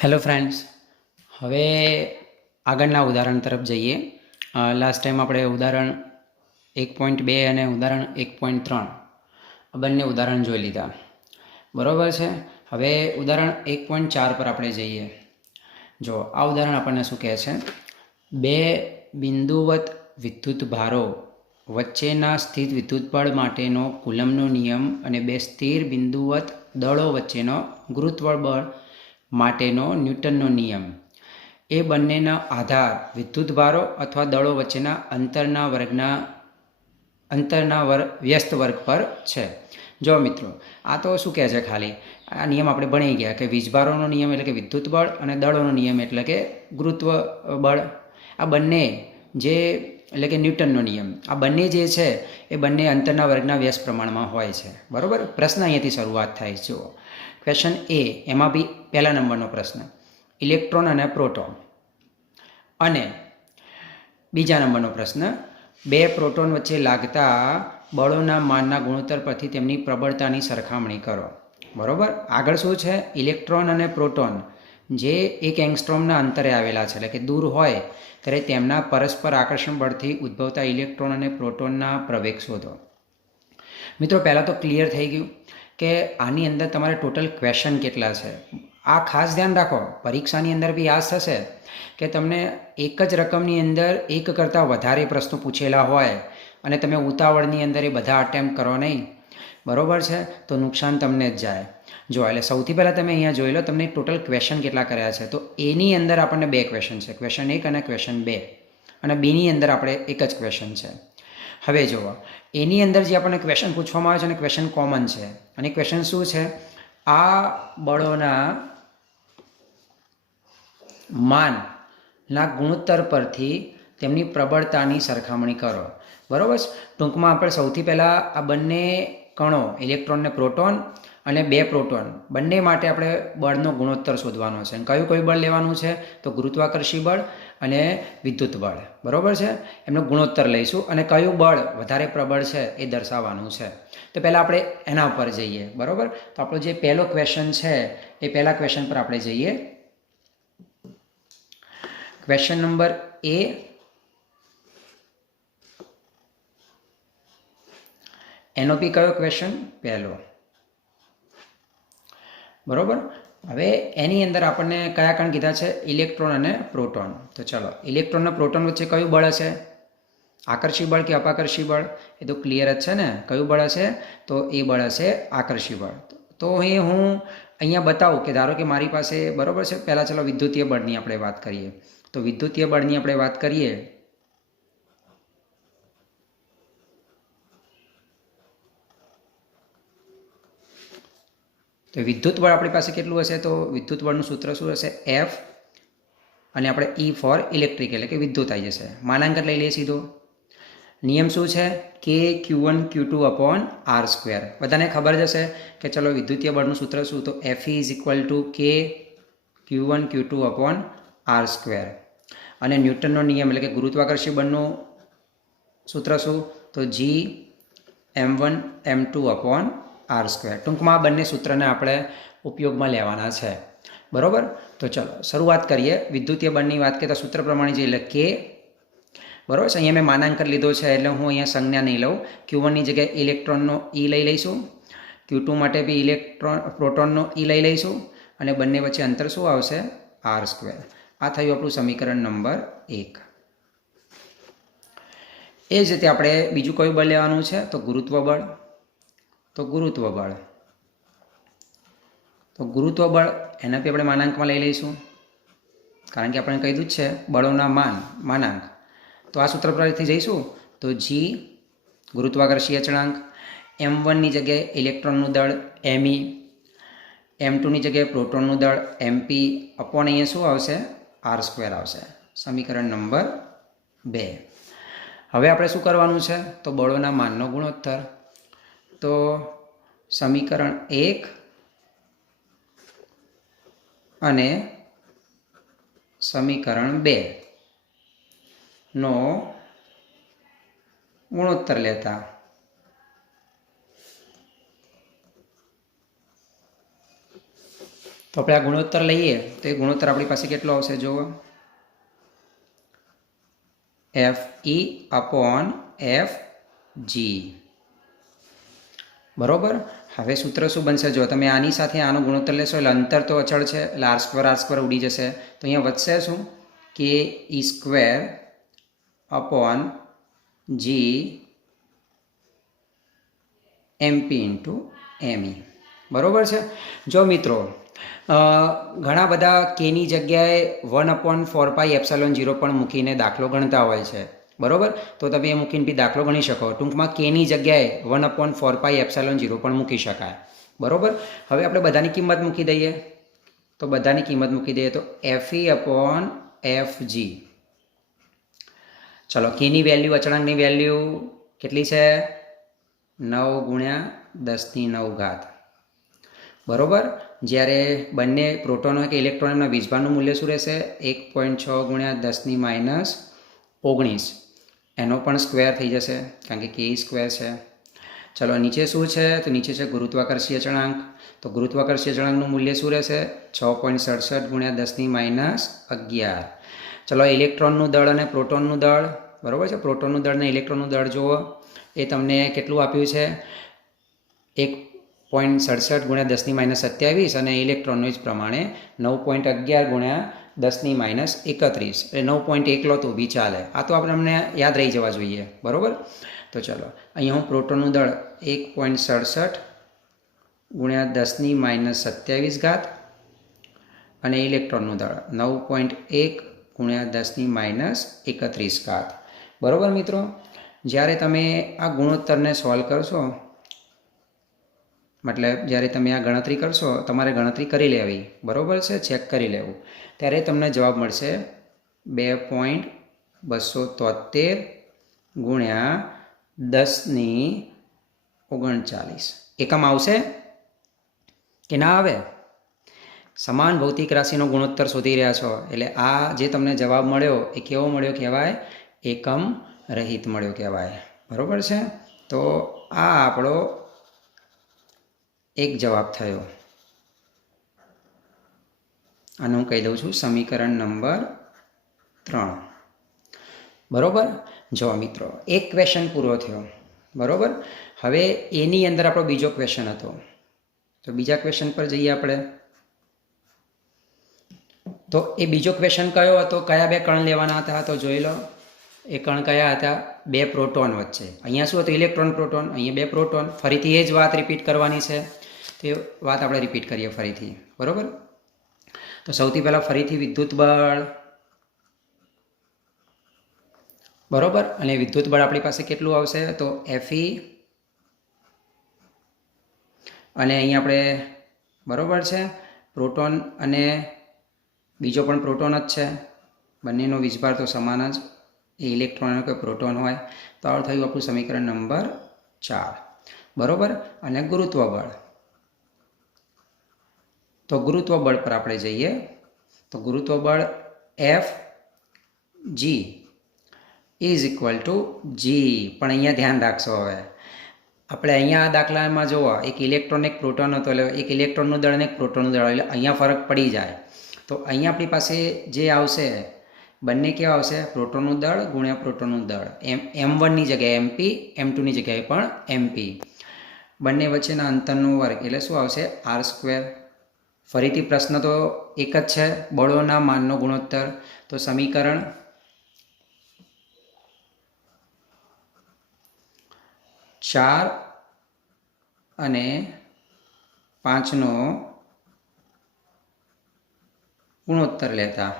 Hello friends, હવે આગળના ઉદાહરણ તરફ જઈએ. લાસ્ટ ટાઈમ આપણે ઉદાહરણ 1.2 અને ઉદાહરણ 1.3 બંને ઉદાહરણ જોઈ લીધા, બરાબર છે. હવે ઉદાહરણ 1.4 પર આપણે જઈએ. જો આ ઉદાહરણ આપણને શું કહે છે, બે બિંદુવત વિદ્યુત ભારો વચ્ચેના સ્થિત વિદ્યુતબળ માટેનો કુલમનો નિયમ અને બે સ્થિર બિંદુવત દળો વચ્ચેનો ગુરુત્વબળ માટેનો ન્યૂટનનો નિયમ એ બંનેના આધાર વિદ્યુતભારો અથવા દળો વચ્ચેના અંતરના વ્યસ્ત વર્ગ પર છે. જો મિત્રો, આ તો શું કહે છે, ખાલી આ નિયમ આપણે ભણી ગયા કે વીજભારોનો નિયમ એટલે કે વિદ્યુત બળ અને દળોનો નિયમ એટલે કે ગુરુત્વ બળ. આ બંને જે એટલે કે ન્યૂટનનો નિયમ, આ બંને જે છે એ બંને અંતરના વર્ગના વ્યસ્ત પ્રમાણમાં હોય છે, બરાબર. પ્રશ્ન અહીંયાથી શરૂઆત થાય છે. જુઓ ક્વેશ્ચન એ, એમાં બી પહેલા નંબરનો પ્રશ્ન, ઇલેક્ટ્રોન અને પ્રોટોન. અને બીજા નંબરનો પ્રશ્ન, બે પ્રોટોન વચ્ચે લાગતા બળોના માનના ગુણોત્તર પરથી તેમની પ્રબળતાની સરખામણી કરો. બરાબર. આગળ શું છે, ઇલેક્ટ્રોન અને પ્રોટોન જે એક એંગસ્ટ્રોમના અંતરે આવેલા છે એટલે કે દૂર હોય ત્યારે તેમના પરસ્પર આકર્ષણ બળથી ઉદ્ભવતા ઇલેક્ટ્રોન અને પ્રોટોનના પ્રવેગ શોધો. મિત્રો, પહેલાં તો ક્લિયર થઈ ગયું કે આની અંદર તમારે ટોટલ ક્વેશ્ચન કેટલા છે. આ ખાસ ધ્યાન રાખો, પરીક્ષાની અંદર બી આ થશે કે તમને એક જ રકમની અંદર એક કરતાં વધારે પ્રશ્નો પૂછેલા હોય અને તમે ઉતાવળની અંદર એ બધા અટેમ્પ્ટ કરો નહીં, બરાબર છે, તો નુકસાન તમને જ જાય. જો એટલે સૌથી પહેલાં તમે અહીંયા જોઈ લો તમને ટોટલ ક્વેશ્ચન કેટલા કર્યા છે. તો એની અંદર આપણને બે ક્વેશ્ચન છે, ક્વેશ્ચન 1 અને ક્વેશ્ચન 2, અને બીની અંદર આપણે એક જ ક્વેશ્ચન છે. હવે જુઓ, એની અંદર જે આપણને ક્વેશ્ચન પૂછવામાં આવે છે અને ક્વેશ્ચન કોમન છે. અને ક્વેશ્ચન શું છે, આ બળોના માનના ગુણોત્તર પરથી તેમની પ્રબળતાની સરખામણી કરો. બરાબર. ટૂંકમાં આપણે સૌથી પહેલાં આ બંને કણો ઇલેક્ટ્રોન ને પ્રોટોન અને બે પ્રોટોન બંને માટે આપણે બળનો ગુણોત્તર શોધવાનો છે. કયું કયું બળ લેવાનું છે, તો ગુરુત્વાકર્ષી બળ અને વિદ્યુત બળ, બરાબર છે, એમનો ગુણોત્તર લઈશું અને કયું બળ વધારે પ્રબળ છે એ દર્શાવવાનું છે. તો પહેલાં આપણે એના ઉપર જઈએ, બરાબર. તો આપણો જે પહેલો ક્વેશ્ચન છે એ પહેલા ક્વેશ્ચન પર આપણે જઈએ. ક્વેશ્ચન નંબર એ, એનો બી કયો ક્વેશ્ચન, પહેલો, બરાબર. હવે એની અંદર આપણને કયા કણ કીધા છે, ઇલેક્ટ્રોન અને પ્રોટોન. તો ચલો, ઇલેક્ટ્રોન અને પ્રોટોન વચ્ચે કયું બળ હશે, આકર્ષી બળ કે અપાકર્ષી બળ, એ તો ક્લિયર જ છે ને. કયું બળ હશે, તો એ બળ હશે આકર્ષી બળ. તો હું અહીંયા બતાવું કે ધારો કે મારી પાસે, બરાબર છે, પહેલાં ચલો વિદ્યુતીય બળની આપણે વાત કરીએ. તો વિદ્યુતીય બળની આપણે વાત કરીએ તો વિદ્યુત બળ આપણી પાસે કેટલું હશે, તો વિદ્યુત બળનું સૂત્ર શું હશે, એફ, અને આપણે ઈ ફોર ઇલેક્ટ્રિક એટલે કે વિદ્યુત આવી જશે. માનાંકન લઈ લઈએ સીધો. નિયમ શું છે, કે Q1 Q2 અપોન R². બધાને ખબર જ હશે કે ચલો વિદ્યુતીય બળનું સૂત્ર શું, તો Fe ઇઝ ઇક્વલ ટુ કે Q1 Q2 અપોન R². અને ન્યૂટનનો નિયમ એટલે કે ગુરુત્વાકર્ષી બળનું સૂત્ર શું, તો G m1 m2 upon R². ટૂંકમાં આ બંને સૂત્રને આપણે ઉપયોગમાં લેવાના છે, બરાબર. તો ચલો શરૂઆત કરીએ. વિદ્યુતીય બળની વાત કરીએ તો સૂત્ર પ્રમાણે જે એટલે કે, બરાબર છે, અહીંયા મેં માનાંકન લીધો છે એટલે હું અહીંયા સંજ્ઞા નહીં લઉં. Q1ની જગ્યાએ ઇલેક્ટ્રોનનો ઈ લઈ લઈશું, Q2 માટે બી પ્રોટોનનો ઈ લઈ લઈશું, અને બંને વચ્ચે અંતર શું આવશે, R². આ થયું આપણું સમીકરણ નંબર 1. એ જ રીતે આપણે બીજું કયું બળ લેવાનું છે, તો ગુરુત્વ બળ. તો ગુરુત્વ બળ એના બી આપણે માનાંકમાં લઈ લઈશું, કારણ કે આપણે કીધું જ છે બળોના માનાંક. તો આ સૂત્ર પરથી જઈશું તો G ગુરુત્વાકર્ષીય અચળાંક, m1ની જગ્યાએ ઇલેક્ટ્રોનનું દળ me, m2ની જગ્યાએ પ્રોટોનનું દળ mp અપોન અહીંયા શું આવશે, R² આવશે. સમીકરણ નંબર 2. હવે આપણે શું કરવાનું છે, તો બળોના માનનો ગુણોત્તર. તો સમીકરણ 1 અને સમીકરણ 2 નો ગુણોત્તર લેતા તો આપણે આ ગુણોત્તર લઈએ તો એ ગુણોત્તર આપણી પાસે કેટલો આવશે જુઓ, FE अपॉन FG। બરોબર। હવે સૂત્ર શું બનશે, જો તમે આની સાથે આનો ગુણોત્તર લેશો એટલે અંતર તો અચળ છે એટલે r સ્ક્વેર ઉડી જશે, તો અહીંયા વધશે શું કે E square upon G MP into ME। બરોબર છે। જો મિત્રો ઘણા બધા કેની જગ્યાએ 1/4πε0 પણ મૂકીને દાખલો ગણતા હોય છે, બરાબર। તો તમે એ મૂકીને બી દાખલો ગણી શકો। ટૂંકમાં કેની જગ્યાએ 1/4πε0 પણ મૂકી શકાય, બરાબર। હવે આપણે બધાની કિંમત મૂકી દઈએ, તો બધાની કિંમત મૂકી દઈએ તો FE अपॉन FG। ચલો કેની વેલ્યુ, અચળાંકની વેલ્યુ કેટલી છે, 9 ગુણ્યા 10⁹, બરોબર। જ્યારે બંને પ્રોટોન કે ઇલેક્ટ્રોનના વીજભારનું મૂલ્ય શું રહેશે, 1.6 ગુણ્યા 10⁻19, એનો પણ સ્ક્વેર થઈ જશે કારણ કે કે સ્ક્વેર છે। ચલો નીચે શું છે, તો નીચે છે ગુરુત્વાકર્ષીય અચળાંક, તો ગુરુત્વાકર્ષીય અચળાંકનું મૂલ્ય શું રહેશે, 6.67 ગુણ્યા 10⁻11। ચલો ઇલેક્ટ્રોનનું દળ અને પ્રોટોનનું દળ, બરાબર છે। પ્રોટોનનું દળ અને ઇલેક્ટ્રોનનું દળ જુઓ, એ તમને કેટલું આપ્યું છે, 1.67 ગુણ્યા 10⁻27 અને ઇલેક્ટ્રોનનું જ પ્રમાણે 9.11 ગુણ્યા 10⁻31, એટલે 9.1 લો તો બી ચાલે, આ તો આપણે યાદ રહી જવા જોઈએ, બરાબર। તો ચલો અહીંયા હું પ્રોટોનનું દળ 1.67 ગુણ્યા 10⁻27 અને ઇલેક્ટ્રોનનું દળ 9.1 ગુણ્યા 10⁻31, બરાબર મિત્રો। જ્યારે તમે આ ગુણોત્તરને સોલ્વ કરશો, મતલબ જ્યારે તમે આ ગણતરી કરશો, તમારે ગણતરી કરી લેવી, બરાબર છે, ચેક કરી લેવું, ત્યારે તમને જવાબ મળશે 2.273 ગુણ્યા 10⁻39 એકમ આવશે કે ના આવે? સમાન ભૌતિક રાશિનો ગુણોત્તર શોધી રહ્યા છો એટલે આ જે તમને જવાબ મળ્યો એ કેવો મળ્યો કહેવાય, એકમ રહિત મળ્યો કહેવાય, બરાબર છે। તો આ આપણો એક જવાબ થયો, આને હું કહી દઉં છું સમીકરણ નંબર 3, બરાબર। જો મિત્રો એક ક્વેશ્ચન પૂરો થયો, બરાબર। હવે એની અંદર આપણો બીજો ક્વેશ્ચન હતો, તો બીજા ક્વેશ્ચન પર જઈએ આપણે। તો એ બીજો ક્વેશ્ચન કયો હતો, કયા બે કણ લેવાના હતા, તો જોઈ લો। એ કણ કયા હતા, બે પ્રોટોન વચ્ચે, અહીંયા શું હતું, ઇલેક્ટ્રોન પ્રોટોન, અહીંયા બે પ્રોટોન, ફરીથી એ જ વાત રિપીટ કરવાની છે, તે વાત આપણે રિપીટ કરીએ ફરીથી, બરાબર। તો સૌથી પહેલાં ફરીથી વિદ્યુત બળ, બરાબર, અને વિદ્યુત બળ આપણી પાસે કેટલું આવશે, તો FE, અને અહીંયા આપણે બરાબર છે પ્રોટોન અને બીજો પણ પ્રોટોન જ છે, બંનેનો વીજભાર તો સમાન જ, એ ઇલેક્ટ્રોન કે પ્રોટોન હોય, તો આ થયું આપણું સમીકરણ નંબર 4, બરાબર। અને ગુરુત્વ બળ, તો ગુરુત્વ બળ પર આપણે જઈએ, તો ગુરુત્વ બળ FG is equal to G, પણ અહીંયા ધ્યાન રાખશો, હવે આપણે અહીંયા દાખલામાં જુઓ, એક ઇલેક્ટ્રોન એક પ્રોટોન હતો, એટલે એક ઇલેક્ટ્રોનનું દળ અને એક પ્રોટોનનું દળ, એટલે અહીંયા ફરક પડી જાય, તો અહીંયા આપણી પાસે જે આવશે બંને કેવા આવશે, પ્રોટોનનું દળ ગુણ્યા પ્રોટોનનું દળ, M1ની જગ્યાએ MP, M2ની જગ્યાએ પણ MP, બંને વચ્ચેના અંતરનો વર્ગ એટલે શું આવશે, r²। ફરીથી પ્રશ્ન તો એક જ છે, બળોના માનનો ગુણોત્તર, તો સમીકરણ 4 અને 5નો ગુણોત્તર લેતા,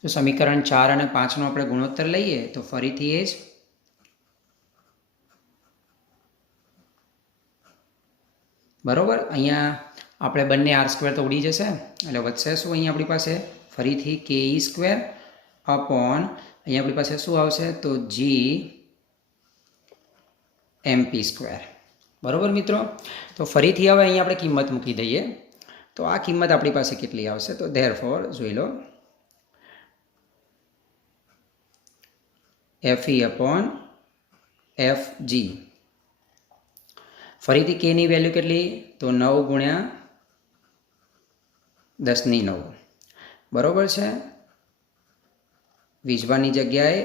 તો સમીકરણ 4 અને 5નો આપણે ગુણોત્તર લઈએ તો ફરીથી એ જ, બરાબર। અહીંયા આપણે બંને r² તો ઉડી જશે, એટલે વધશે શું અહીંયા આપણી પાસે ફરીથી ke² अपॉन અહીંયા આપણી પાસે શું આવશે, તો G MP², બરાબર મિત્રો। તો ફરીથી હવે અહીંયા આપણે કિંમત મૂકી દઈએ, તો આ કિંમત આપણી પાસે કેટલી આવશે, તો ધેરફોર જોઈ લો, FE अपॉन FG, ફરીથી કેની વેલ્યુ કેટલી? તો 9 ગુણ્યા 10⁹ બરાબર છે. વીજભારની જગ્યાએ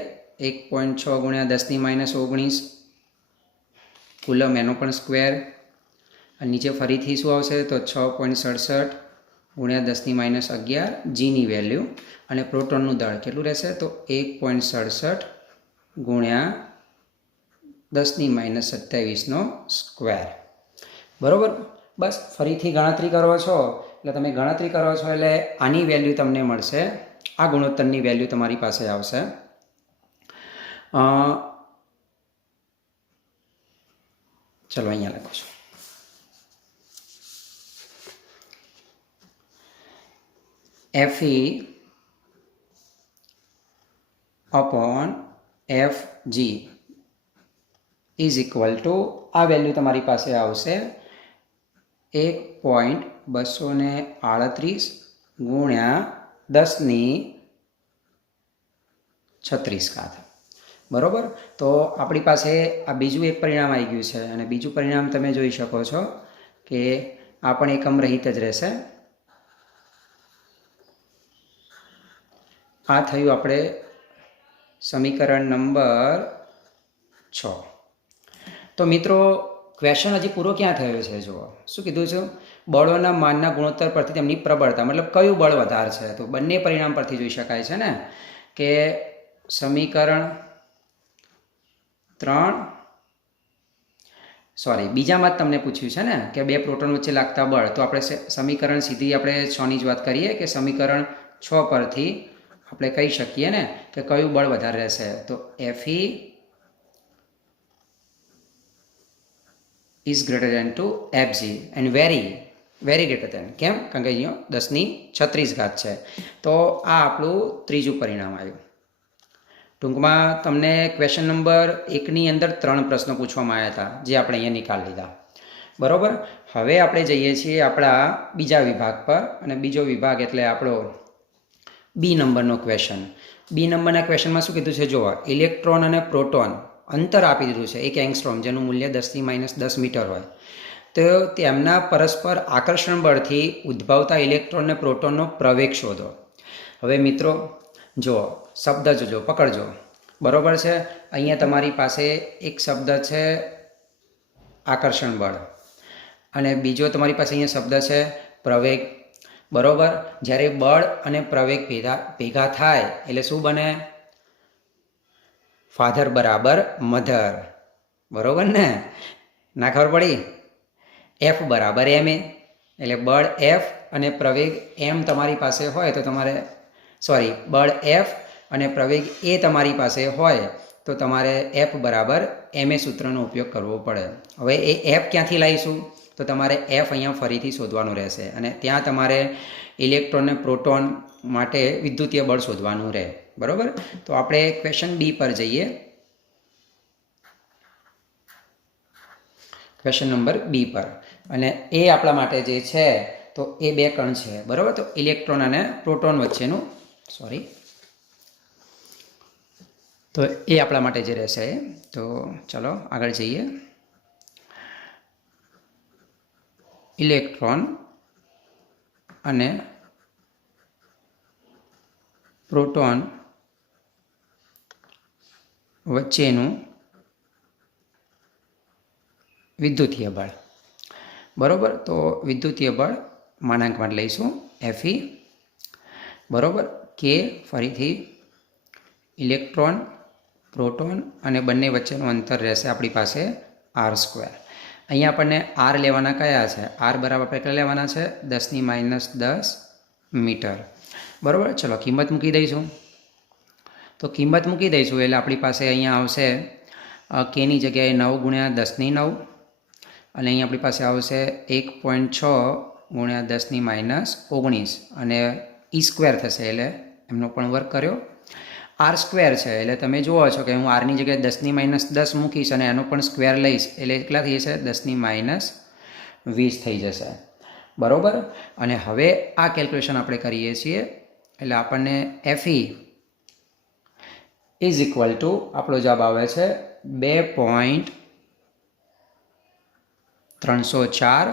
1.6 ગુણ્યા 10⁻19 કુલમ, એનો પણ સ્ક્વેર. અને નીચે ફરીથી શું આવશે? તો 6.67 ગુણ્યા 10⁻11 જીની વેલ્યુ. અને પ્રોટોનનું દળ કેટલું રહેશે? તો 1.67 ગુણ્યા 10⁻27નો સ્ક્વેર. બરાબર. બસ ફરીથી ગણતરી કરો છો એટલે તમે ગણતરી કરો છો એટલે આની વેલ્યુ તમને મળશે, આ ગુણોત્તરની વેલ્યુ તમારી પાસે આવશે. ચલો અહીંયા લખો છો Fe upon Fg is equal to, આ વેલ્યુ તમારી પાસે આવશે 1.238 ગુણ્યા 10⁻36. બરાબર. તો આપણી પાસે આ બીજું એક પરિણામ આવી ગયું છે. અને બીજું પરિણામ તમે જોઈ શકો છો કે આ પણ એકમ રહિત જ રહેશે. આ થયું આપણે સમીકરણ નંબર 6. તો મિત્રો ક્વેશ્ચન હજી પૂરો ક્યાં થયો છે? જુઓ શું કીધું છે, બળોના માનના ગુણોત્તર પરથી તેમની પ્રબળતા, મતલબ કયું બળ વધારે છે. તો બંને પરિણામ પરથી જોઈ શકાય છે ને કે સમીકરણ 3 બીજામાં જ તમને પૂછ્યું છે ને કે બે પ્રોટોન વચ્ચે લાગતા બળ. તો આપણે સમીકરણ સીધી આપણે 6ની જ વાત કરીએ કે સમીકરણ 6 પરથી આપણે કહી શકીએ ને કે કયું બળ વધારે રહેશે. તો Fe is greater than to Fg and very greater than. કેમ? કારણ કે અહીંયા 10⁻36 છે. તો આ આપણું ત્રીજું પરિણામ આવ્યું. ટૂંકમાં તમને ક્વેશ્ચન નંબર 1ની અંદર 3 પ્રશ્નો પૂછવામાં આવ્યા હતા, જે આપણે અહીંયા નિકાલ લીધા. બરાબર. હવે આપણે જઈએ છીએ આપણા બીજા વિભાગ પર. અને બીજો વિભાગ એટલે આપણો બી નંબરનો ક્વેશ્ચન. બી નંબરના ક્વેશ્ચનમાં શું કીધું છે? જુઓ, ઇલેક્ટ્રોન અને પ્રોટોન અંતર આપી દીધું છે 1 એંગસ્ટ્રોમ, જેનું મૂલ્ય 10⁻10 મીટર હોય. તો તેમના પરસ્પર આકર્ષણ બળથી ઉદ્ભવતા ઇલેક્ટ્રોન અને પ્રોટોનનો પ્રવેગ શોધો. હવે મિત્રો જુઓ, શબ્દ જોજો, પકડજો. બરાબર છે. અહીંયા તમારી પાસે એક શબ્દ છે આકર્ષણ બળ, અને બીજો તમારી પાસે અહીંયા શબ્દ છે પ્રવેગ. બરાબર. જ્યારે બળ અને પ્રવેગ ભેગા થાય એટલે શું બને? ફાધર બરાબર મધર. બરાબર ને? ના ખબર પડી? F બરાબર ma. એટલે બળ F અને પ્રવેગ m તમારી પાસે હોય તો તમારે બળ F અને પ્રવેગ એ તમારી પાસે હોય તો તમારે F બરાબર ma સૂત્રનો ઉપયોગ કરવો પડે. હવે એ F ક્યાંથી લાવીશું? તો તમારે F અહીંયા ફરીથી શોધવાનું રહેશે. અને ત્યાં તમારે ઇલેક્ટ્રોન અને પ્રોટોન માટે વિદ્યુતીય બળ શોધવાનું રહે. બરાબર. તો આપણે ક્વેશ્ચન બી પર જઈએ. ક્વેશ્ચન નંબર બી પર. અને એ આપણા માટે જે છે તો એ બે કણ છે. બરાબર. તો ઇલેક્ટ્રોન અને પ્રોટોન વચ્ચેનું તો એ આપણા માટે જે રહેશે. તો ચલો આગળ જઈએ. ઇલેક્ટ્રોન અને પ્રોટોન વચ્ચેનું વિદ્યુતીય બળ. બરાબર. તો વિદ્યુતીય બળ માનાંકમાં લઈશું Fe. બરાબર. કે ફરીથી ઇલેક્ટ્રોન, પ્રોટોન અને બંને વચ્ચેનું અંતર રહેશે આપણી પાસે r². અહીંયા આપણને r લેવાના કયા છે? r બરાબર આપણે કેટલા લેવાના છે? 10⁻10 મીટર. બરાબર. ચલો કિંમત મૂકી દઈશું. તો કિંમત મૂકી દઈશું એટલે આપણી પાસે અહીંયા આવશે કેની જગ્યાએ 9 ગુણ્યા 10⁹ અને અહીંયા આપણી પાસે આવશે 1.6 ગુણ્યા 10⁻19 અને e² થશે એટલે એમનો પણ વર્ક કર્યો. r² છે એટલે તમે જુઓ છો કે હું આરની જગ્યાએ 10⁻10 મૂકીશ અને એનો પણ સ્ક્વેર લઈશ એટલે કેટલા થઈ જશે? 10⁻20 થઈ જશે. બરાબર. અને હવે આ કેલ્ક્યુલેશન આપણે કરીએ છીએ એટલે આપણને Fe ઇઝ ઇક્વલ ટુ આપણો જવાબ આવે છે 2.2 304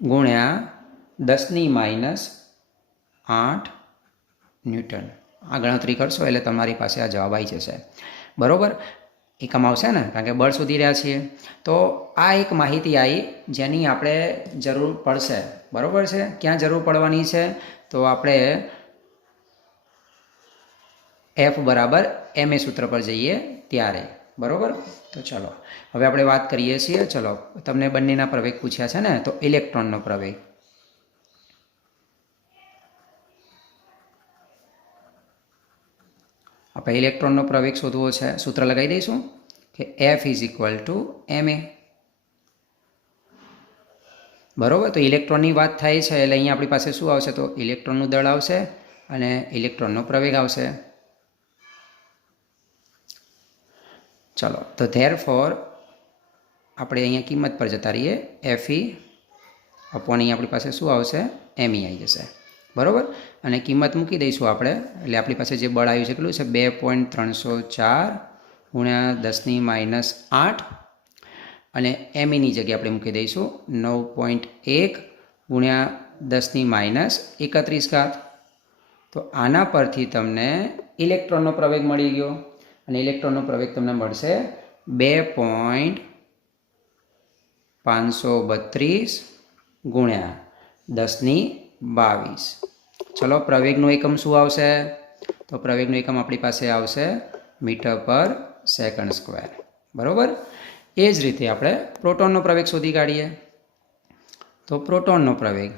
ગુણ્યા 10⁻8 ન્યૂટન. આ ગણતરી કરશો એટલે તમારી પાસે આ જવાબ આવી જશે. બરાબર, એકમ આવશે ને, કારણ કે બળ શોધી રહ્યા છીએ. તો આ એક માહિતી આવી જેની આપણે જરૂર પડશે. બરાબર છે, ક્યાં જરૂર પડવાની છે? તો આપણે F બરાબર ma સૂત્ર પર જઈએ ત્યારે. બરાબર, તો ચલો હવે આપણે વાત કરીએ છીએ. ચલો, તમને બંનેના પ્રવેગ પૂછ્યા છે ને, તો ઇલેક્ટ્રોનનો પ્રવેગ. આપણે ઇલેક્ટ્રોનનો પ્રવેગ શોધવો છે. સૂત્ર લગાવી દઈશું કે F = ma. બરાબર, તો ઇલેક્ટ્રોનની વાત થાય છે એટલે અહીંયા આપણી પાસે શું આવશે? તો ઇલેક્ટ્રોનનું દળ આવશે અને ઇલેક્ટ્રોનનો પ્રવેગ આવશે. ચલો, તો ધેરફોર આપણે અહીંયા કિંમત પર જતા રહીએ. Fe અપોન અહીંયા આપણી પાસે શું આવશે? me આવી જશે. બરાબર, અને કિંમત મૂકી દઈશું આપણે. એટલે આપણી પાસે જે બળ આવ્યું છે કેટલું છે? 2.304 ગુણ્યા 10⁻8 અને એમઈની જગ્યાએ આપણે મૂકી દઈશું 9.1 ગુણ્યા 10⁻31. તો આના પરથી તમને ઇલેક્ટ્રોનનો પ્રવેગ મળી ગયો અને ઇલેક્ટ્રોનનો પ્રવેગ તમને મળશે 2.532 ગુણ્યા 10⁻22. ચલો, પ્રવેગનો એકમ શું આવશે? તો પ્રવેગનો એકમ આપણી પાસે આવશે મીટર/સેકન્ડ². બરાબર, એ જ રીતે આપણે પ્રોટોનનો પ્રવેગ શોધી કાઢીએ. તો પ્રોટોનનો પ્રવેગ,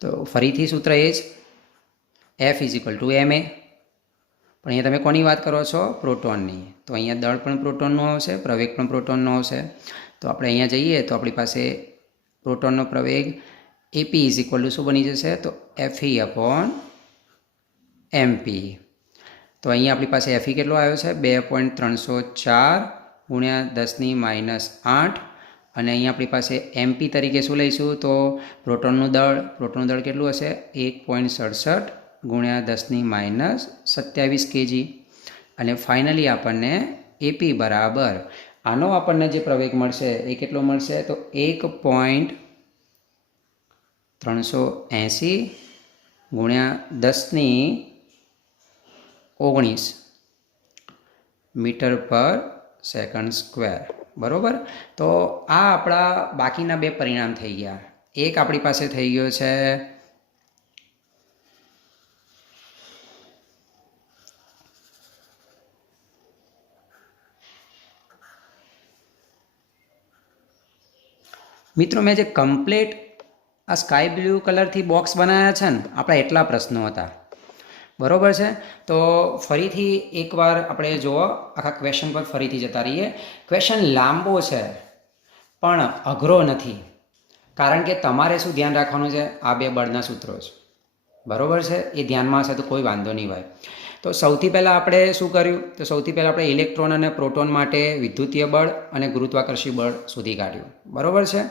તો ફરીથી સૂત્ર એ જ F = ma. પણ અહીંયા તમે કોની વાત કરો છો? પ્રોટોનની. તો અહીંયા દળ પણ પ્રોટોનનું આવશે, પ્રવેગ પણ પ્રોટોનનો આવશે. તો આપણે અહીંયા જઈએ તો આપણી પાસે પ્રોટોનનો પ્રવેગ AP = શું બની જશે? તો Fe/mp. તો અહીંયા આપણી પાસે Fe કેટલો આવ્યો છે? 2.304 ગુણ્યા 10⁻8 અને અહીંયા આપણી પાસે mp તરીકે શું લઈશું? તો પ્રોટોનનું દળ કેટલું હશે? 1.67 ગુણ્યા 10⁻27 kg. અને ફાઇનલી આપણને AP બરાબર આનો આપણને જે પ્રવેગ મળશે એ કેટલો મળશે? તો 1.380 ગુણ્યા 10⁻19 મીટર/સેકન્ડ². બરાબર, તો આ આપણા બાકીના બે પરિણામ થઈ ગયા. એક આપણી પાસે થઈ ગયો છે મિત્રો, મેં જે કમ્પ્લીટ આ સ્કાય બ્લુ કલરથી બોક્સ બનાવ્યા છે ને, આપણા એટલા પ્રશ્નો હતા. બરાબર છે, તો ફરીથી એકવાર આપણે જુઓ, આખા ક્વેશ્ચન પર ફરીથી જતા રહીએ. ક્વેશ્ચન લાંબો છે પણ અઘરો નથી, કારણ કે તમારે શું ધ્યાન રાખવાનું છે? આ બે બળના સૂત્રો છે. બરાબર છે, એ ધ્યાનમાં હશે તો કોઈ વાંધો નહીં હોય. તો સૌથી પહેલાં આપણે શું કર્યું? તો સૌથી પહેલાં આપણે ઇલેક્ટ્રોન અને પ્રોટોન માટે વિદ્યુતીય બળ અને ગુરુત્વાકર્ષી બળ શોધી કાઢ્યું. બરાબર છે,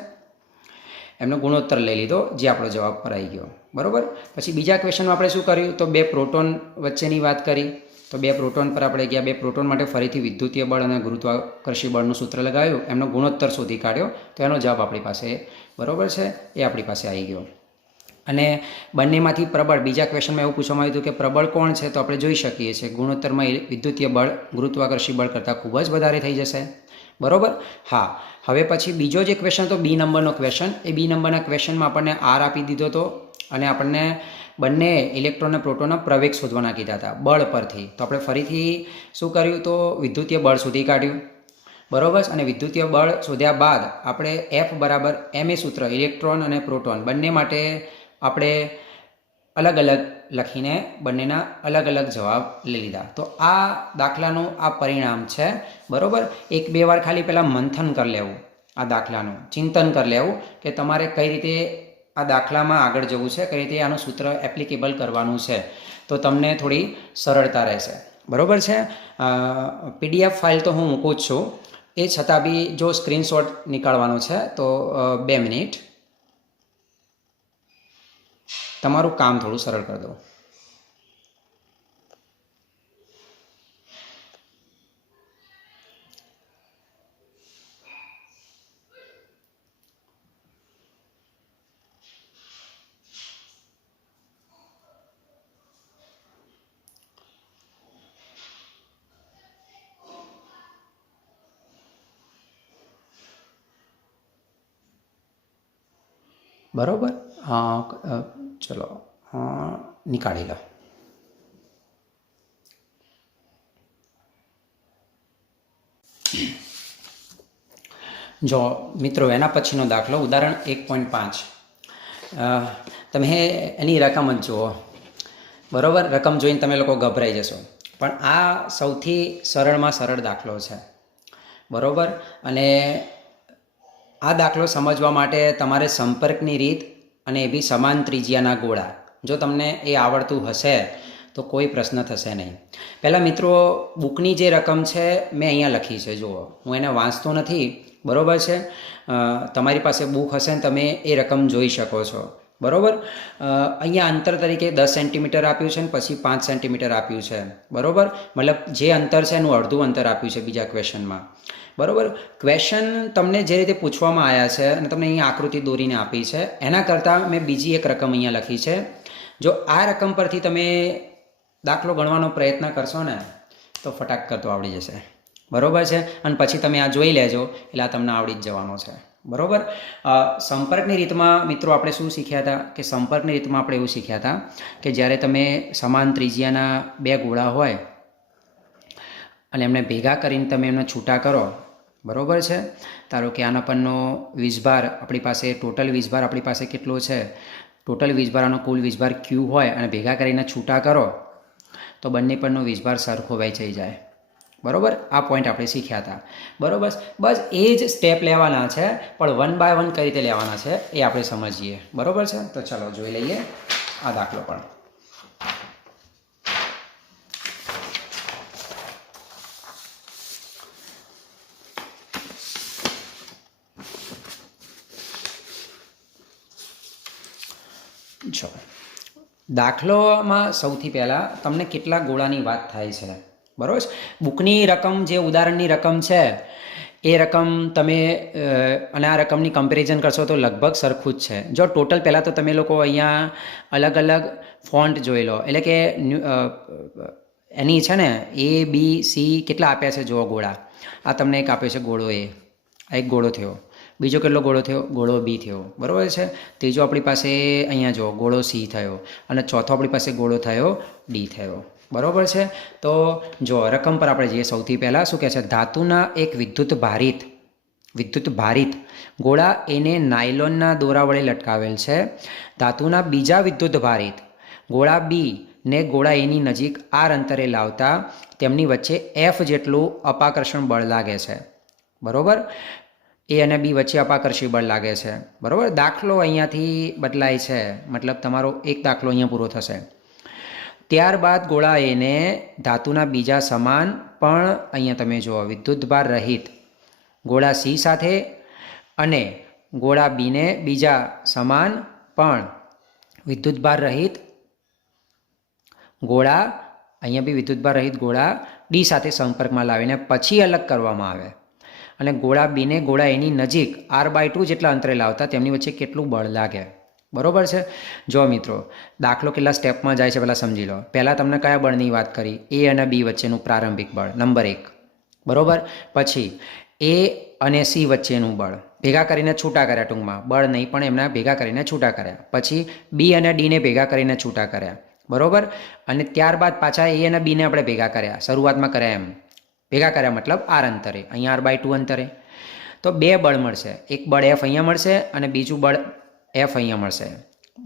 એમનો ગુણોત્તર લઈ લીધો, જે આપણો જવાબ પર આવી ગયો. બરાબર, પછી બીજા ક્વેશ્ચનમાં આપણે શું કર્યું? તો બે પ્રોટોન વચ્ચેની વાત કરી. તો બે પ્રોટોન પર આપણે ગયા. બે પ્રોટોન માટે ફરીથી વિદ્યુતીય બળ અને ગુરુત્વાકર્ષી બળનું સૂત્ર લગાવ્યું, એમનો ગુણોત્તર શોધી કાઢ્યો. તો એનો જવાબ આપણી પાસે, બરાબર છે, એ આપણી પાસે આવી ગયો. અને બંનેમાંથી પ્રબળ, બીજા ક્વેશ્ચનમાં એવું પૂછવામાં આવ્યું હતું કે પ્રબળ કોણ છે? તો આપણે જોઈ શકીએ છીએ ગુણોત્તરમાં વિદ્યુતીય બળ ગુરુત્વાકર્ષી બળ કરતાં ખૂબ જ વધારે થઈ જશે. બરાબર, હા. હવે પછી બીજો જે ક્વેશ્ચન હતો બી નંબરનો ક્વેશ્ચન, એ બી નંબરના ક્વેશ્ચનમાં આપણને આર આપી દીધો હતો અને આપણને બંને ઇલેક્ટ્રોન અને પ્રોટોનના પ્રવેગ શોધવાના કીધા હતા બળ પરથી. તો આપણે ફરીથી શું કર્યું? તો વિદ્યુતીય બળ શોધી કાઢ્યું. બરાબર, અને વિદ્યુતીય બળ શોધ્યા બાદ આપણે F બરાબર ma સૂત્ર ઇલેક્ટ્રોન અને પ્રોટોન બંને માટે આપણે અલગ અલગ લખીને બંનેના અલગ અલગ જવાબ લઈ લીધા. તો આ દાખલાનું આ પરિણામ છે. બરાબર, એક બે વાર ખાલી પહેલાં મંથન કરી લેવું, આ દાખલાનું ચિંતન કરી લેવું કે તમારે કઈ રીતે આ દાખલામાં આગળ જવું છે, કઈ રીતે આનું સૂત્ર એપ્લિકેબલ કરવાનું છે, તો તમને થોડી સરળતા રહેશે. બરાબર છે, PDF ફાઇલ તો હું મૂકું જ છું, એ છતાં બી જો સ્ક્રીનશોટ નીકાળવાનો છે તો 2 મિનિટ તમારું કામ થોડું સરળ કરી દો. બરાબર. ચલો નીકાળી લો. જો મિત્રો એના પછીનો દાખલો ઉદાહરણ 1.5. તમે એની રકમ જ જુઓ. બરાબર, રકમ જોઈને તમે લોકો ગભરાઈ જશો, પણ આ સૌથી સરળમાં સરળ દાખલો છે. બરાબર, અને આ દાખલો સમજવા માટે તમારે સંપર્કની રીત અને એ બી સમાન ત્રિજ્યાના ગોળા, જો તમને એ આવડતું હશે તો કોઈ પ્રશ્ન થશે નહીં. પહેલાં મિત્રો, બુકની જે રકમ છે મેં અહીંયા લખી છે, જુઓ. હું એને વાંચતો નથી, બરાબર છે. તમારી પાસે બુક હશે ને તમે એ રકમ જોઈ શકો છો. બરાબર, અહીંયા અંતર તરીકે 10 સેન્ટીમીટર આપ્યું છે ને પછી 5 સેન્ટીમીટર આપ્યું છે. બરાબર, મતલબ જે અંતર છે એનું અડધું અંતર આપ્યું છે બીજા ક્વેશ્ચનમાં. બરાબર, ક્વેશ્ચન તમને જે રીતે પૂછવામાં આવ્યા છે અને તમને અહીંયા આકૃતિ દોરીને આપી છે, એના કરતાં મેં બીજી એક રકમ અહીંયા લખી છે. જો આ રકમ પરથી તમે દાખલો ગણવાનો પ્રયત્ન કરશો ને તો ફટાક કરતો આવડી જશે. બરાબર છે, અને પછી તમે આ જોઈ લેજો એટલે આ તમને આવડી જ જવાનો છે. બરાબર, સંપર્કની રીતમાં મિત્રો આપણે શું શીખ્યા હતા કે સંપર્કની રીતમાં આપણે એવું શીખ્યા હતા કે જ્યારે તમે સમાન ત્રિજ્યાના બે ગોળા હોય અને એમને ભેગા કરીને તમે એમને છૂટા કરો, બરાબર છે. ધારો કે આના પરનો વીજભાર આપણી પાસે, ટોટલ વીજભાર આપણી પાસે કેટલો છે, ટોટલ વીજભાર આનો કુલ વીજભાર Q હોય અને ભેગા કરીને છૂટા કરો તો બંને પરનો વીજભાર સરખો વહેંચાઈ જાય. બરાબર, આ પોઈન્ટ આપણે શીખ્યા હતા. બરાબર, બસ એ જ સ્ટેપ લેવાના છે, પણ 1 બાય 1 કઈ રીતે લેવાના છે એ આપણે સમજીએ. બરાબર છે, તો ચાલો જોઈ લઈએ આ દાખલો પણ. જો દાખલોમાં સૌથી પહેલાં તમને કેટલા ગોળાની વાત થાય છે, બરાબર છે. બુકની રકમ, જે ઉદાહરણની રકમ છે એ રકમ તમે અને આ રકમની કમ્પેરિઝન કરશો તો લગભગ સરખું જ છે. જો ટોટલ પહેલાં તો તમે લોકો અહીંયા અલગ અલગ ફોન્ટ જોઈ લો, એટલે કે એની છે ને A, B, C કેટલા આપ્યા છે જુઓ ગોળા. આ તમને એક આપ્યો છે ગોળો A, આ એક ગોળો થયો. બીજો કેટલો ગોળો થયો? ગોળો B થયો. બરાબર છે. ત્રીજો આપણી પાસે અહીંયા જુઓ ગોળો C થયો, અને ચોથો આપણી પાસે ગોળો થયો D થયો. બરાબર છે. તો જો રકમ પર આપણે જઈએ. સૌથી પહેલાં શું કહે છે? ધાતુના એક વિદ્યુત ભારિત ગોળા એને નાયલોનના દોરા વડે લટકાવેલ છે. ધાતુના બીજા વિદ્યુત ભારિત ગોળા B ને ગોળા એની નજીક R અંતરે લાવતા તેમની વચ્ચે F જેટલું અપાકર્ષણ બળ લાગે છે. બરાબર, A અને B વચ્ચે અપાકર્ષી બળ લાગે છે. બરાબર, દાખલો અહીંયાથી બદલાય છે, મતલબ તમારો એક દાખલો અહીંયા પૂરો થશે. ત્યારબાદ ગોળા એને ધાતુના બીજા સમાન પણ અહીંયા તમે જુઓ વિદ્યુતભાર રહિત ગોળા C સાથે અને ગોળા Bને બીજા સમાન પણ વિદ્યુતભાર રહિત ગોળા, અહીંયા બી વિદ્યુતભાર રહિત ગોળા D સાથે સંપર્કમાં લાવીને પછી અલગ કરવામાં આવે, અને ગોળા Bને ગોળા એની નજીક R/2 જેટલા અંતરે લાવતા તેમની વચ્ચે કેટલું બળ લાગે. બરાબર છે. જો મિત્રો, દાખલો કેટલા સ્ટેપમાં જાય છે પહેલાં સમજી લો. પહેલાં તમને કયા બળની વાત કરી? A અને B વચ્ચેનું પ્રારંભિક બળ નંબર 1. બરાબર, પછી A અને C વચ્ચેનું બળ ભેગા કરીને છૂટા કર્યા, ટૂંકમાં બળ નહીં પણ એમના ભેગા કરીને છૂટા કર્યા. પછી B અને Dને ભેગા કરીને છૂટા કર્યા. બરાબર, અને ત્યારબાદ પાછા A અને Bને આપણે ભેગા કર્યા, શરૂઆતમાં કર્યા એમ ભેગા કર્યા, મતલબ R અંતરે, અહીંયા R/2 અંતરે. તો બે બળ મળશે, એક બળ F અહીંયા મળશે અને બીજું બળ F અહીંયા મળશે,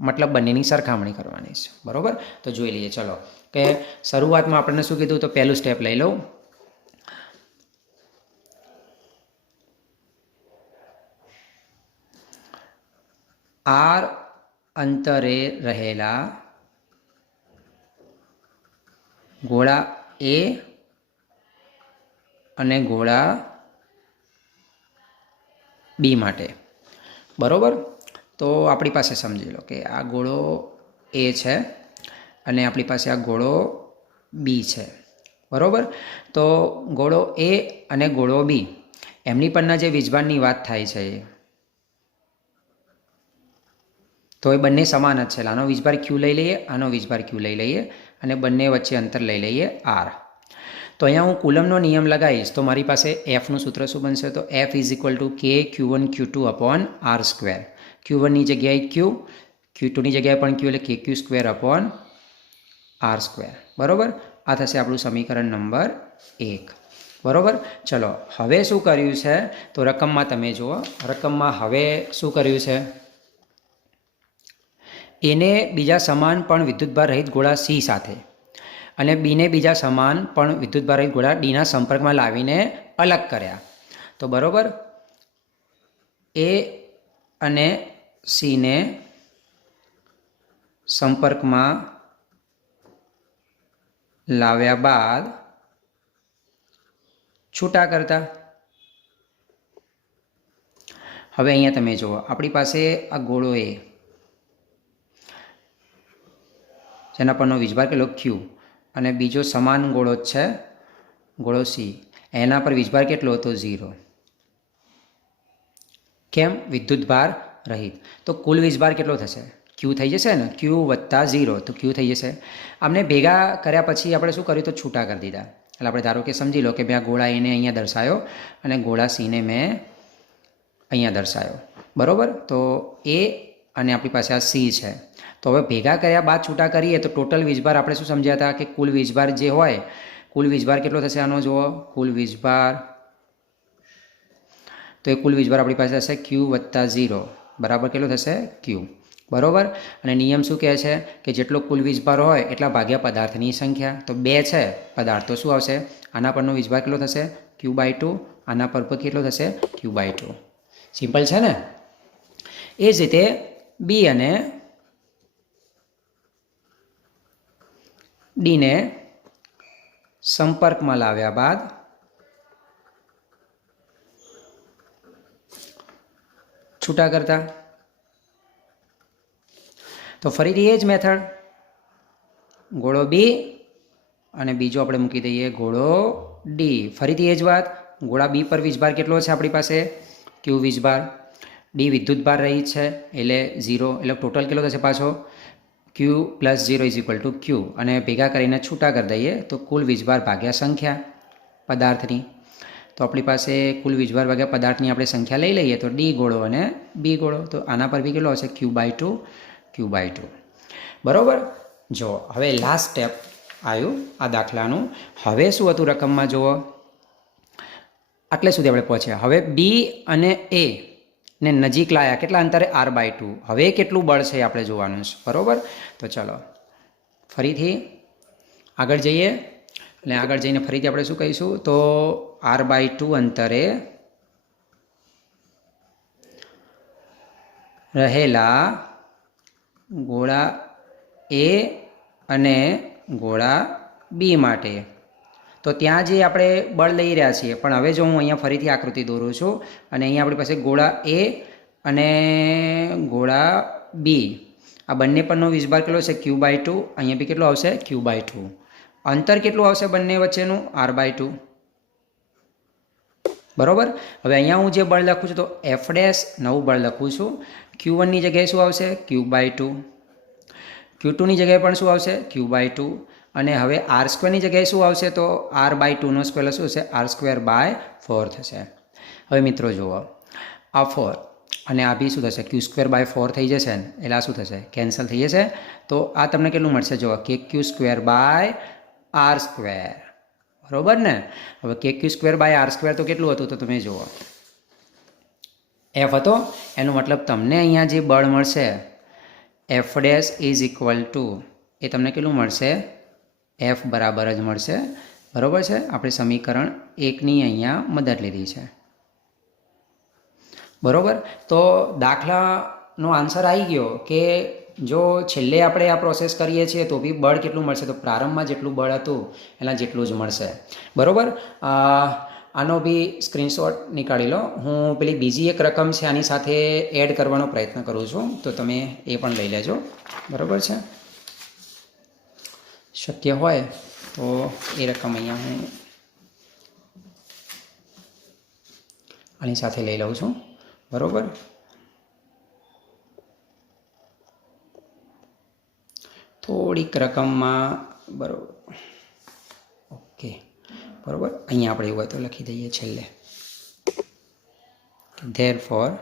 મતલબ બંનેની સરખામણી કરવાની છે. બરાબર, તો જોઈ લઈએ. ચલો કે શરૂઆતમાં આપણને શું કીધું? તો પહેલું સ્ટેપ લઈ લઉં. R અંતરે રહેલા ગોળા A અને ગોળા B માટે. બરાબર, તો આપણી પાસે સમજી લો કે આ ગોળો A છે અને આપણી પાસે આ ગોળો B છે. બરાબર, તો ગોળો A અને ગોળો B એમની પરના જે વીજભારની વાત થાય છે તો એ બંને સમાન જ છે. આનો વીજભાર Q લઈ લઈએ, આનો વીજભાર Q લઈ લઈએ અને બંને વચ્ચે અંતર લઈ લઈએ R. તો અહીંયા હું કુલમનો નિયમ લગાવીશ તો મારી પાસે Fનું સૂત્ર શું બનશે? તો F = K Q1 Q2 / R². Q1ની જગ્યાએ Q, Q2ની જગ્યાએ પણ Q એટલે KQ² / R². બરાબર, આ થશે આપણું સમીકરણ નંબર 1. બરાબર, ચલો હવે શું કર્યું છે તો રકમમાં તમે જુઓ, રકમમાં હવે શું કર્યું છે, એને બીજા સમાન પણ વિદ્યુતભાર રહિત ગોળા C સાથે અને બીને બીજા સમાન પણ વિદ્યુતભાર રહિત ગોળા Dના સંપર્કમાં લાવીને અલગ કર્યા. તો બરાબર, A અને Cને સંપર્કમાં લાવ્યા બાદ છૂટા કરતા. હવે અહીંયા તમે જુઓ, આપણી પાસે આ ગોળો A જેના પરનો વીજભાર કેટલો Q અને બીજો સમાન ગોળો જ છે ગોળો C, એના પર વીજભાર કેટલો હતો 0. કેમ? વિદ્યુતભાર રહિત. તો કુલ વીજભાર કેટલો થશે? Q થઈ જશે ને, Q + 0 તો Q થઈ જશે. આમને ભેગા કર્યા પછી આપણે શું કર્યું તો છૂટા કરી દીધા. એટલે આપણે ધારો કે સમજી લો કે મેં આ ગોળા એને અહીંયા દર્શાવ્યો અને ગોળા Cને મેં અહીંયા દર્શાવ્યો. બરાબર, તો A અને આપણી પાસે આ C છે. તો હવે ભેગા કર્યા બાદ છૂટા કરીએ તો ટોટલ વીજભાર આપણે શું સમજ્યા હતા કે કુલ વીજભાર જે હોય, કુલ વીજભાર કેટલો થશે આનો જુઓ, કુલ વીજભાર, તો એ કુલ વીજભાર આપણી પાસે હશે Q + 0 બરાબર કેટલો થશે Q. બરાબર, અને નિયમ શું કહે છે કે જેટલો કુલ વીજભાર હોય એટલા ભાગ્યા પદાર્થની સંખ્યા. તો 2 છે પદાર્થ, તો શું આવશે, આના પરનો વીજભાર કેટલો થશે Q/2, આના પર કેટલો થશે Q/2. સિમ્પલ છે ને. એ જ રીતે B અને Dને સંપર્કમાં લાવ્યા બાદ છૂટા કરતા. તો ફરીથી એ જ મેથડ, ગોળો B અને બીજો આપણે મૂકી દઈએ ગોળો D. ફરીથી એ જ વાત, ગોળા B પર વીજભાર કેટલો છે આપણી પાસે Q વીજભાર, D વિદ્યુતભાર રહિત છે એટલે 0, એટલે ટોટલ કેટલો થશે પાછો Q + 0 = Q. અને ભેગા કરીને છૂટા કરી દઈએ તો કુલ વીજભાર ભાગ્યા સંખ્યા પદાર્થની. તો આપણી પાસે કુલ વીજભાર ભાગ્યા પદાર્થની આપણે સંખ્યા લઈ લઈએ તો D ગોળો અને B ગોળો, તો આના પર બી કેટલો હશે Q/2. બરાબર, જો હવે લાસ્ટ સ્ટેપ આવ્યું આ દાખલાનું. હવે શું હતું રકમમાં જુઓ, આટલે સુધી આપણે પહોંચ્યા. હવે B અને A ને નજીક લાયા, કેટલા અંતરે R/2. હવે કેટલું બળ છે આપણે જોવાનું છે. બરાબર, તો ચલો ફરીથી આગળ જઈએ અને આગળ જઈને ફરીથી આપણે શું કહીશું તો R/2 અંતરે રહેલા ગોળા A અને ગોળા B માટે. તો ત્યાં જે આપણે બળ લઈ રહ્યા છીએ, પણ હવે જો હું અહીંયા ફરીથી આકૃતિ દોરું છું અને અહીંયા આપણી પાસે ગોળા A અને ગોળા B, આ બંને પરનો વીજભાર કેટલો છે Q/2, અહીંયા બી કેટલો આવશે Q/2. અંતર કેટલું આવશે બંને વચ્ચેનું R/2. બરાબર, હવે અહીંયા હું જે બળ લખું છું તો F' નવું બળ લખું છું. Q1ની જગ્યાએ શું આવશે Q/2, Q2ની જગ્યાએ પણ શું આવશે Q/2, અને હવે R² જગ્યાએ શું આવશે તો R/2 સ્ક્વેર શું થશે R²/4 થશે. હવે મિત્રો જુઓ, આ 4 અને આ બી શું થશે Q²/4 થઈ જશે ને, એટલે આ શું થશે કેન્સલ થઈ જશે. તો આ તમને કેટલું મળશે જુઓ KQ²/R². બરાબર ને. હવે KQ²/R² તો કેટલું હતું તો તમે જુઓ F હતો, એનો મતલબ તમને અહીંયા જે બળ મળશે F' = એ તમને કેટલું મળશે F બરાબર જ મળશે. બરાબર છે, આપણે સમીકરણ 1ની અહીંયા મદદ લીધી છે. બરાબર, તો દાખલાનો આન્સર આવી ગયો કે જો છેલ્લે આપણે આ પ્રોસેસ કરીએ છીએ તો બી બળ કેટલું મળશે તો પ્રારંભમાં જેટલું બળ હતું એના જેટલું જ મળશે. બરાબર, આનો બી સ્ક્રીનશોટ નીકાળી લો. હું પેલી બીજી એક રકમ છે આની સાથે એડ કરવાનો પ્રયત્ન કરું છું, તો તમે એ પણ લઈ લેજો. બરાબર છે, શક્ય હોય તો એ રકમ અહીંયા હું આની સાથે લઈ લઉં છું. બરાબર, થોડીક રકમમાં બરાબર ઓકે. બરાબર, અહીંયા આપણે એવું હોય તો લખી દઈએ છેલ્લે therefore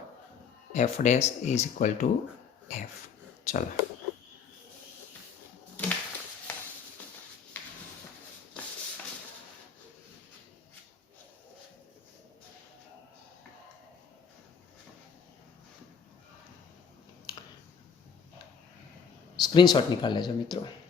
F dash is equal to f. ચલો, स्क्रीनशॉट निकाल लेजो मित्रों.